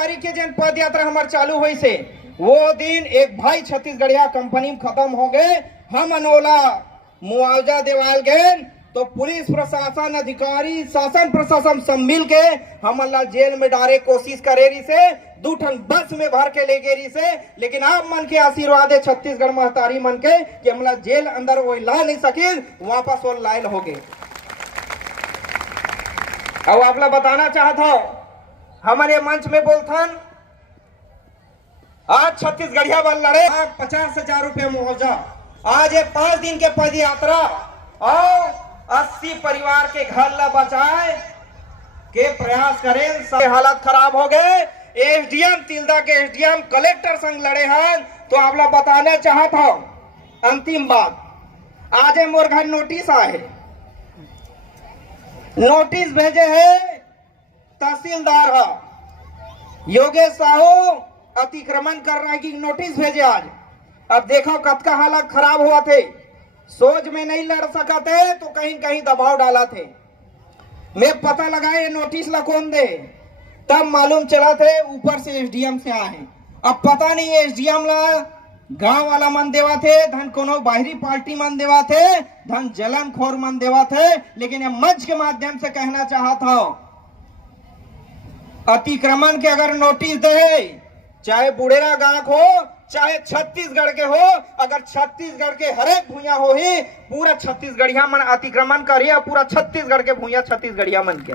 तारीख के जन पद यात्रा हमार चालू हुई से वो दिन एक भाई छत्तीसगढ़िया कंपनी में खत्म हो गए। हम अनोला मुआवजा देवाल गए तो पुलिस प्रशासन अधिकारी शासन प्रशासन सब मिल के हमला जेल में डाले कोशिश करे रही से, 2 ठन बस में भर के ले गए रही से। लेकिन आप मन के आशीर्वाद है छत्तीसगढ़ महतारी मन के कि हमला जेल अंदर वो ला नहीं सके, वापस वो लायल हो गए। अब आपला बताना चाहता हूं हमारे मंच में बोलथन आज छत्तीसगढ़िया बल लड़े 50,000 रुपये मुआवजा। आज ये 5 दिन के पद यात्रा और 80 परिवार के घर ला बचाए के प्रयास करें। सब हालत खराब हो गए। एसडीएम तिल्दा के एसडीएम कलेक्टर संग लड़े हैं। तो आप लोग बताना चाहता हूं अंतिम बात, आज मोर घर नोटिस आए, नोटिस भेजे है तहसीलदार योगेश साहू अतिक्रमण कर रहा है कि नोटिस भेजे आज। अब देखो कब का हालत खराब हुआ थे, सोच में नहीं लड़ सका थे तो कहीं कहीं दबाव डाला थे। मैं पता लगाए नोटिस ला कौन दे, तब मालूम चला थे ऊपर से एसडीएम से आए हैं। अब पता नहीं एसडीएम ला गांव वाला मन देवा थे, धन कोनो बाहरी पार्टी मन देवा थे, धन जलन खोर मन देवा थे। लेकिन ये मंच के माध्यम से कहना चाहता हूं अतिक्रमण के अगर नोटिस दे, चाहे बुढ़ेरा गांव हो चाहे छत्तीसगढ़ के हो, अगर छत्तीसगढ़ के हरेक भूया हो ही पूरा छत्तीसगढ़िया मन अतिक्रमण करिए, पूरा छत्तीसगढ़ के भूया छत्तीसगढ़िया मन के